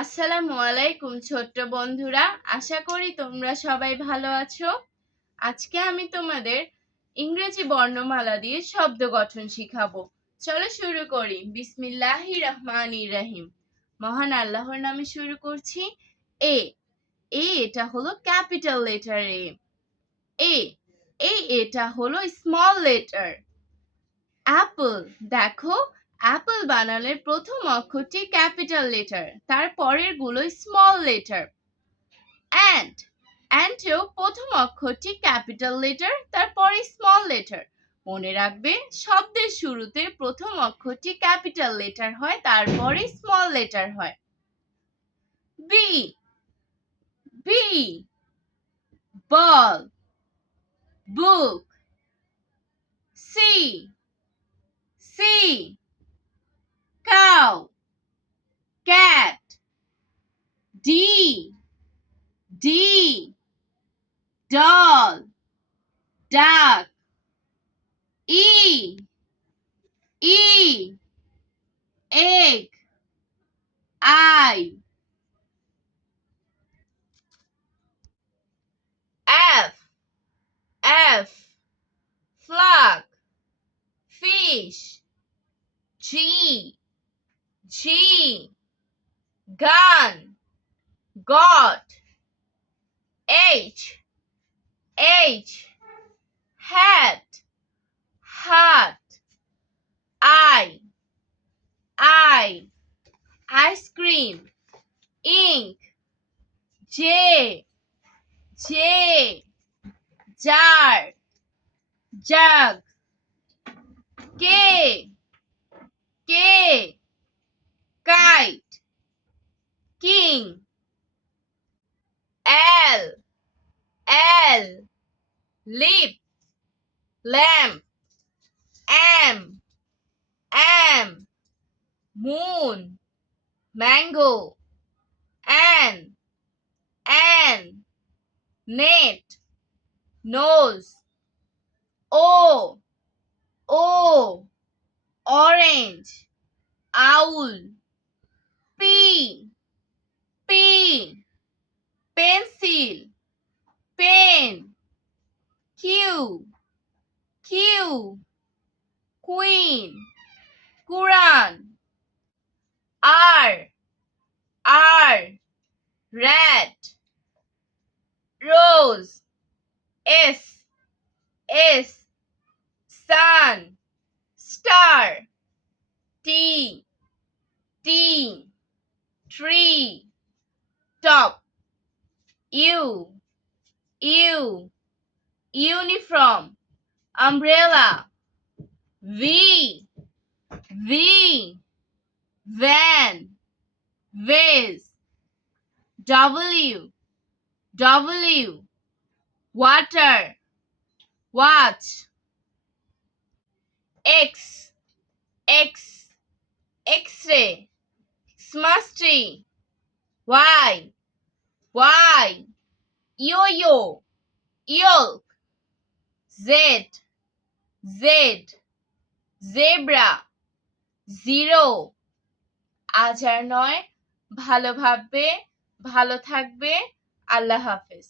আসসালামু আলাইকুম ছোট্ট বন্ধুরা, আশা করি তোমরা সবাই ভালো আছো। আজকে আমি তোমাদের ইংরেজি বর্ণমালা দিয়ে শব্দ গঠন শিখাবো। চলো শুরু করি। বিসমিল্লাহির রহমানির রহিম। মহান আল্লাহর নামে শুরু করছি। এ এটা হলো ক্যাপিটাল লেটার এ এটা হলো স্মল লেটার। অ্যাপল, দেখো অ্যাপল বানানের প্রথম অক্ষরটি ক্যাপিটাল লেটার, তার পরের গুলো স্মল লেটার। অ্যান্টেও প্রথম অক্ষরটি ক্যাপিটাল লেটার, তারপরে স্মল লেটার। মনে রাখবে, শব্দের শুরুতে প্রথম অক্ষরটি ক্যাপিটাল লেটার হয়, তারপরে স্মল লেটার হয়। B B ball, book. C cow, cat. D doll, duck. E egg. I F flag, fish. G gun, got. H hat, hat. I ice cream. Ink. J jar, jug. K kite, king. L lip, lamp. M moon, mango. N net, nose. O orange, owl. P pencil, pen. Q queen, Quran. R rat, rose. S sun, star. T tree, top. U uniform, umbrella. V van, vase. W water, watch. X X-ray, Xmas tree. Y yo-yo, yolk. Z zebra, zero. আজ আর নয়, ভালো ভাববে, ভালো থাকবে। আল্লাহ হাফেজ।